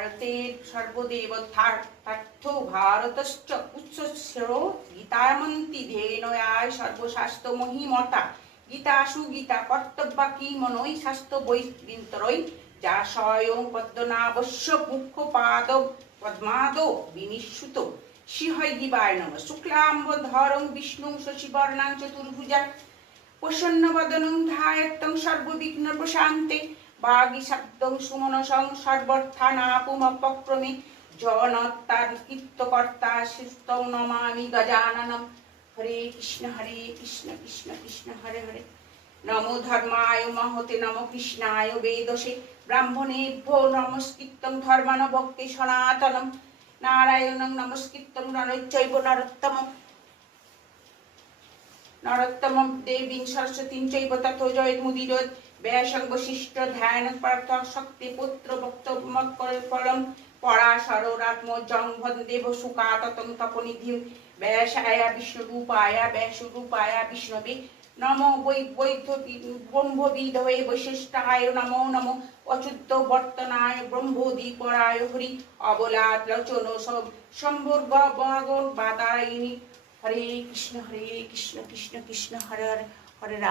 ভারতের সর্বদেবতার তথ্য ভারতশ্চ উচ্চস্বর গীতামন্তি ধেনয়ায় সর্বশাস্ত্র মহিমতা গীতাসু গীতা কর্তব্যাকি মনৈ শাস্ত্র বৈবিন্তরৈ যা স্বয়ং পদ্মনাভস্য মুখ্যপাদ পদ্মাদ বিনিশ্রুত শ্রীহৈ দিবায় নম শুক্লাম্বরধরং বিষ্ণুং শশিবর্ণাং চতুর্ভুজা প্রসন্নবদনং ধ্যায়ত্তং সর্ববিঘ্নপ্রশান্তে বাগীশব্দং সুমনসং সর্বর্থানাপুমপক্রমে জনত্তার কীর্তকর্তা সুস্থং নমামি গজাননম হরে কৃষ্ণ কৃষ্ণ কৃষ্ণ হরে হরে নমো ধর্মায় মহতে নমো কৃষ্ণায় বেদসে ব্রাহ্মণেভ্যো নমস্কৃত্যং ধর্মানভক্তে সনাতনম নারায়ণং নমস্কৃত্যং নরৈশ্চৈব নরোত্তমম দেবীং সরস্বতীং চৈব ততো জয়মুদীরয়েৎ ব্যাসং বশিষ্ঠ ধ্যান পার্থ শক্তি পুত্র বক্তব্যমৎকল্পলম পরাশরাত্মজং বন্দে বসুকা ততং তপনিধিম ব্যাসায় বিষ্ণুরূপায় বিষ্ণবে নমো ব্রহ্মবিধবে বৈশিষ্ট্যায় নমো নমো অচ্যুত বর্তনায় ব্রহ্মোদিপরায় হরি অবলাত লোচন সম্ভর্গ বাতারায়ণী হরে কৃষ্ণ কৃষ্ণ কৃষ্ণ হরে হরে হরে রাম।